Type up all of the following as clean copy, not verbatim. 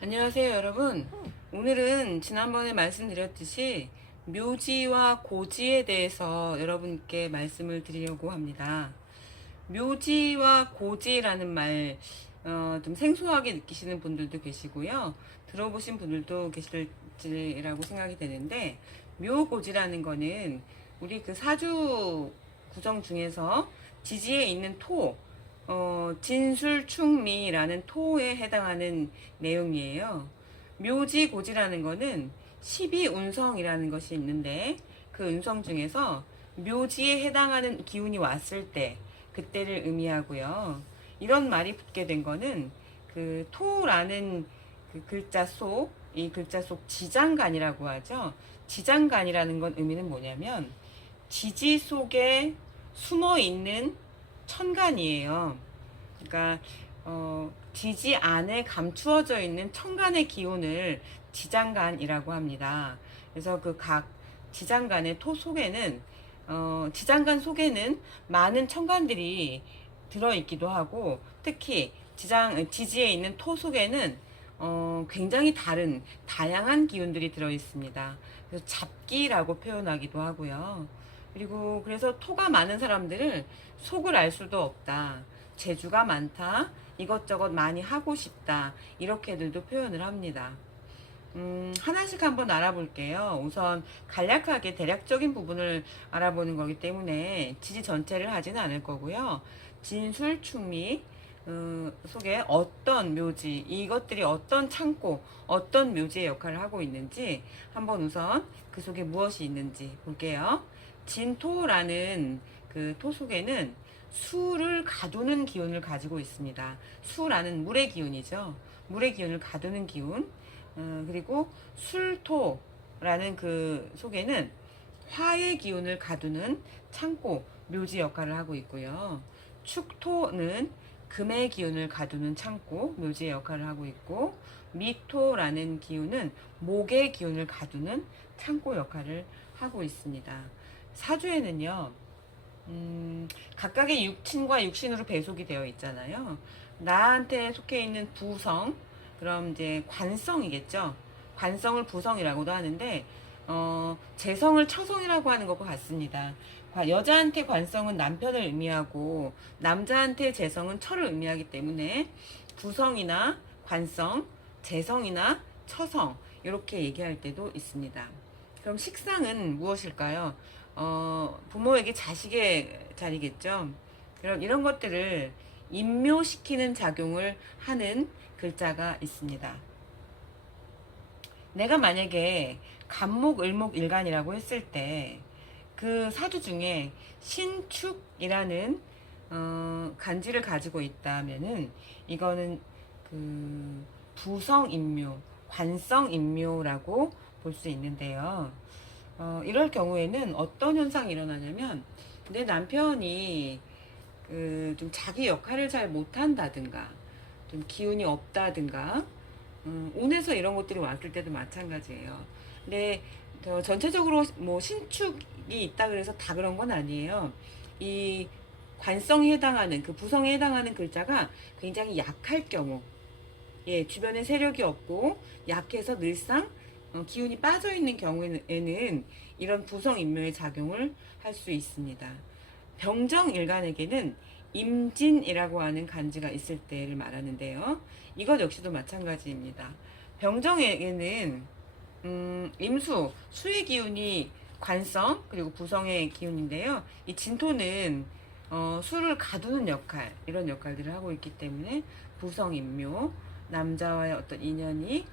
안녕하세요, 여러분. 오늘은 지난번에 말씀드렸듯이 묘지와 고지에 대해서 여러분께 말씀을 드리려고 합니다. 묘지와 고지라는 말, 좀 생소하게 느끼시는 분들도 계시고요. 들어보신 분들도 계실지라고 생각이 되는데, 묘고지라는 거는 우리 그 사주 구성 중에서 지지에 있는 토, 진술충미라는 토에 해당하는 내용이에요. 묘지고지라는 거는 12운성이라는 것이 있는데 그 운성 중에서 묘지에 해당하는 기운이 왔을 때 그때를 의미하고요. 이런 말이 붙게 된 거는 그 토라는 그 글자 속, 이 글자 속 지장간이라고 하죠. 지장간이라는 건 의미는 뭐냐면 지지 속에 숨어 있는 천간이에요. 그러니까 지지 안에 감추어져 있는 천간의 기운을 지장간이라고 합니다. 그래서 그 각 지장간의 토 속에는 지장간 속에는 많은 천간들이 들어있기도 하고, 특히 지지에 있는 토 속에는 굉장히 다양한 기운들이 들어있습니다. 그래서 잡기라고 표현하기도 하고요. 그리고 그래서 토가 많은 사람들을 속을 알 수도 없다. 재주가 많다. 이것저것 많이 하고 싶다. 이렇게들도 표현을 합니다. 하나씩 한번 알아볼게요. 우선 간략하게 대략적인 부분을 알아보는 거기 때문에 지지 전체를 하지는 않을 거고요. 진술, 충미 속에 어떤 묘지, 이것들이 어떤 창고, 어떤 묘지의 역할을 하고 있는지 한번 우선 그 속에 무엇이 있는지 볼게요. 진토라는 그 토 속에는 수를 가두는 기운을 가지고 있습니다. 수라는 물의 기운이죠. 물의 기운을 가두는 기운. 그리고 술토라는 그 속에는 화의 기운을 가두는 창고, 묘지 역할을 하고 있고요. 축토는 금의 기운을 가두는 창고, 묘지의 역할을 하고 있고, 미토라는 기운은 목의 기운을 가두는 창고 역할을 하고 있습니다. 사주에는요, 각각의 육친과 육신으로 배속이 되어 있잖아요. 나한테 속해 있는 부성, 그럼 이제 관성이겠죠. 관성을 부성이라고도 하는데, 재성을 처성이라고 하는 것과 같습니다. 여자한테 관성은 남편을 의미하고, 남자한테 재성은 처를 의미하기 때문에, 부성이나 관성, 재성이나 처성, 이렇게 얘기할 때도 있습니다. 그럼 식상은 무엇일까요? 부모에게 자식의 자리겠죠. 그럼 이런 것들을 임묘시키는 작용을 하는 글자가 있습니다. 내가 만약에 간목, 을목, 일간이라고 했을 때 그 사주 중에 신축이라는 간지를 가지고 있다면은 이거는 그 부성인묘, 관성인묘라고 볼 수 있는데요. 이럴 경우에는 어떤 현상이 일어나냐면 내 남편이 그 좀 자기 역할을 잘 못한다든가 좀 기운이 없다든가 운에서 이런 것들이 왔을 때도 마찬가지예요. 근데 전체적으로 뭐 신축이 있다 그래서 다 그런 건 아니에요. 이 관성에 해당하는 그 부성에 해당하는 글자가 굉장히 약할 경우, 예, 주변에 세력이 없고 약해서 늘상 기운이 빠져 있는 경우에는 이런 부성인묘의 작용을 할 수 있습니다. 병정일간에게는 임진이라고 하는 간지가 있을 때를 말하는데요. 이것 역시도 마찬가지입니다. 병정에게는 임수, 수의 기운이 관성 그리고 부성의 기운인데요. 이 진토는 수를 가두는 역할, 이런 역할들을 하고 있기 때문에 부성인묘, 남자와의 어떤 인연이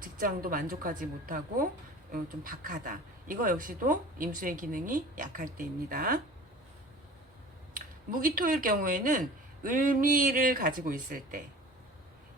직장도 만족하지 못하고 좀 박하다. 이거 역시도 임수의 기능이 약할 때입니다. 무기토일 경우에는 을미를 가지고 있을 때,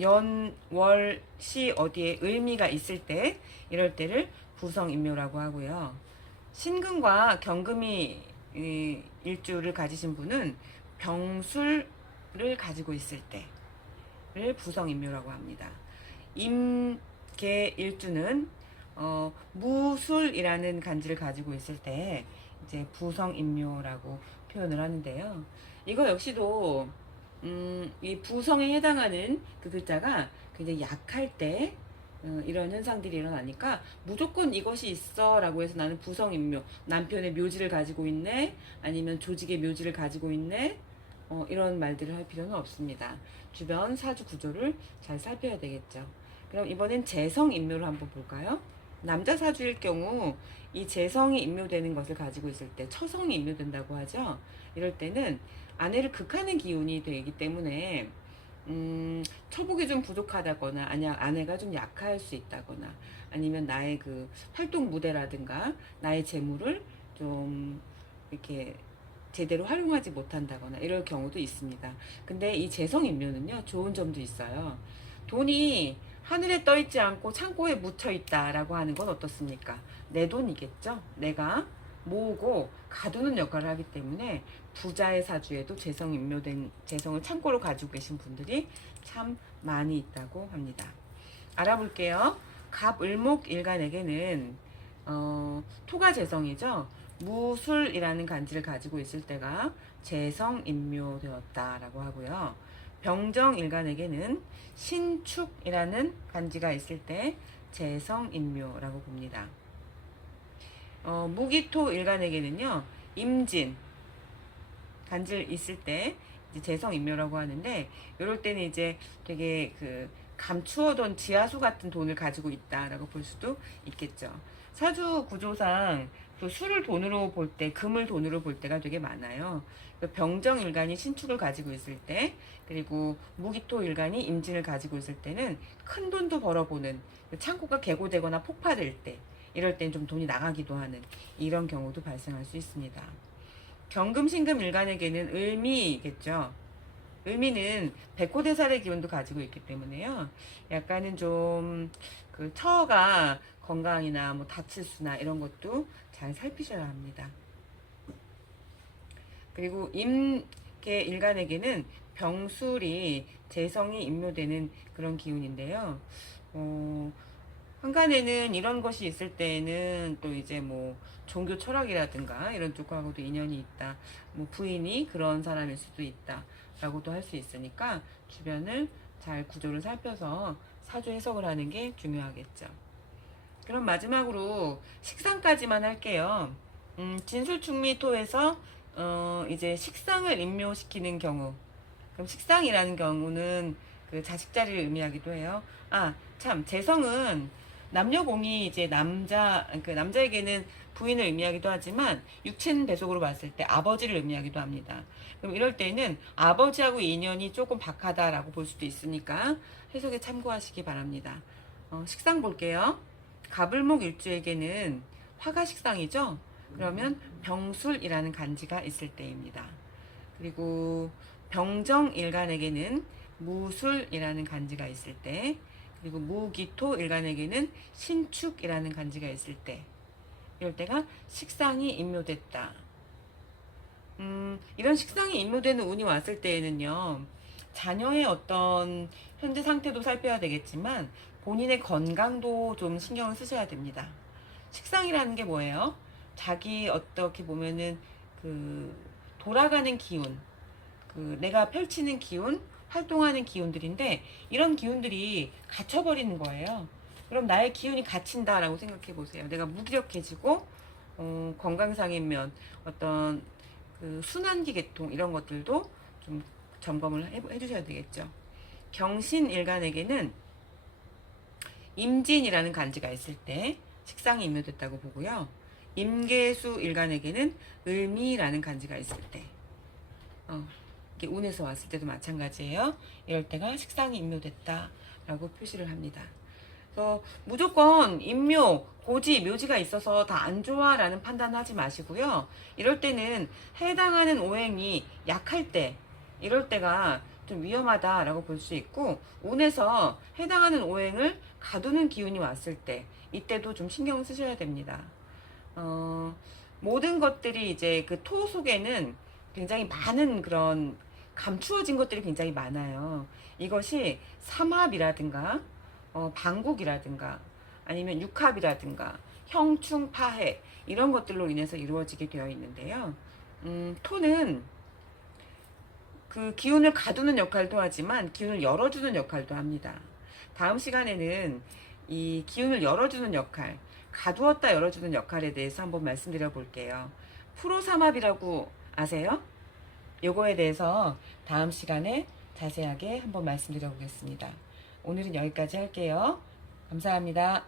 연, 월, 시 어디에 을미가 있을 때, 이럴 때를 부성인묘라고 하고요. 신금과 경금이 일주를 가지신 분은 병술을 가지고 있을 때를 부성인묘라고 합니다. 임계 일주는 무술이라는 간지를 가지고 있을 때 이제 부성인묘라고 표현을 하는데요. 이거 역시도 이 부성에 해당하는 그 글자가 굉장히 약할 때 이런 현상들이 일어나니까 무조건 이것이 있어 라고 해서 나는 부성인묘, 남편의 묘지를 가지고 있네, 아니면 조직의 묘지를 가지고 있네, 이런 말들을 할 필요는 없습니다. 주변 사주 구조를 잘 살펴야 되겠죠. 그럼 이번엔 재성인묘를 한번 볼까요? 남자 사주일 경우 이 재성이 인묘되는 것을 가지고 있을 때 처성이 인묘된다고 하죠. 이럴 때는 아내를 극하는 기운이 되기 때문에 처복이 좀 부족하다거나 아니야 아내가 좀 약할 수 있다거나 아니면 나의 그 활동 무대라든가 나의 재물을 좀 이렇게 제대로 활용하지 못한다거나 이럴 경우도 있습니다. 근데 이 재성인묘는요 좋은 점도 있어요. 돈이 하늘에 떠 있지 않고 창고에 묻혀 있다라고 하는 건 어떻습니까? 내 돈이겠죠. 내가 모으고 가두는 역할을 하기 때문에 부자의 사주에도 재성인묘된 재성을 창고로 가지고 계신 분들이 참 많이 있다고 합니다. 알아볼게요. 갑을목 일간에게는 토가 재성이죠. 무술이라는 간지를 가지고 있을 때가 재성인묘되었다라고 하고요. 병정일간에게는 신축이라는 간지가 있을 때 재성인묘라고 봅니다. 무기토일간에게는요 임진 간질 있을 때 이제 재성인묘라고 하는데, 이럴 때는 이제 되게 그 감추어둔 지하수 같은 돈을 가지고 있다라고 볼 수도 있겠죠. 사주 구조상 그 수를 돈으로 볼 때, 금을 돈으로 볼 때가 되게 많아요. 병정일간이 신축을 가지고 있을 때, 그리고 무기토일간이 임진을 가지고 있을 때는 큰 돈도 벌어보는, 창고가 개고되거나 폭파될 때, 이럴 땐 좀 돈이 나가기도 하는 이런 경우도 발생할 수 있습니다. 경금신금일간에게는 을미겠죠. 을미는 백호대살의 기운도 가지고 있기 때문에요. 약간은 좀 그 처가 건강이나 뭐 다칠수나 이런 것도 잘 살피셔야 합니다. 그리고 임계 일간에게는 병술이 재성이 인묘되는 그런 기운인데요. 한간에는 이런 것이 있을 때는 또 이제 뭐 종교 철학이라든가 이런 쪽하고도 인연이 있다. 뭐 부인이 그런 사람일 수도 있다. 라고도 할 수 있으니까 주변을 잘 구조를 살펴서 사주 해석을 하는 게 중요하겠죠. 그럼 마지막으로 식상까지만 할게요. 진술충미토에서 이제 식상을 인묘시키는 경우. 그럼 식상이라는 경우는 그 자식 자리를 의미하기도 해요. 아, 참, 재성은 남녀공이 이제 남자에게는 부인을 의미하기도 하지만 육친 배속으로 봤을 때 아버지를 의미하기도 합니다. 그럼 이럴 때는 아버지하고 인연이 조금 박하다라고 볼 수도 있으니까 해석에 참고하시기 바랍니다. 식상 볼게요. 갑을목 일주에게는 화가 식상이죠. 그러면 병술이라는 간지가 있을 때입니다. 그리고 병정일간에게는 무술이라는 간지가 있을 때, 그리고 무기토일간에게는 신축이라는 간지가 있을 때, 이럴 때가 식상이 인묘됐다. 이런 식상이 인묘되는 운이 왔을 때에는요, 자녀의 어떤 현재 상태도 살펴야 되겠지만 본인의 건강도 좀 신경을 쓰셔야 됩니다. 식상이라는 게 뭐예요? 자기 어떻게 보면은 그 돌아가는 기운, 그 내가 펼치는 기운, 활동하는 기운들인데 이런 기운들이 갇혀버리는 거예요. 그럼 나의 기운이 갇힌다라고 생각해 보세요. 내가 무기력해지고 건강상의 면, 어떤 그 순환기 계통 이런 것들도 좀 점검을 해주셔야 되겠죠. 경신일간에게는 임진이라는 간지가 있을 때 식상이 인묘됐다고 보고요. 임계수일간에게는 을미라는 간지가 있을 때, 이렇게 운에서 왔을 때도 마찬가지예요. 이럴 때가 식상이 인묘됐다라고 표시를 합니다. 그래서 무조건 인묘, 고지, 묘지가 있어서 다 안 좋아라는 판단하지 마시고요. 이럴 때는 해당하는 오행이 약할 때, 이럴 때가 좀 위험하다라고 볼 수 있고, 운에서 해당하는 오행을 가두는 기운이 왔을 때, 이때도 좀 신경을 쓰셔야 됩니다. 모든 것들이 이제 그 토 속에는 굉장히 많은 그런 감추어진 것들이 굉장히 많아요. 이것이 삼합이라든가 방국이라든가 아니면 육합이라든가 형충파해 이런 것들로 인해서 이루어지게 되어 있는데요. 토는 그 기운을 가두는 역할도 하지만 기운을 열어주는 역할도 합니다. 다음 시간에는 이 기운을 열어주는 역할, 가두었다 열어주는 역할에 대해서 한번 말씀드려 볼게요. 프로삼합이라고 아세요? 요거에 대해서 다음 시간에 자세하게 한번 말씀드려 보겠습니다. 오늘은 여기까지 할게요. 감사합니다.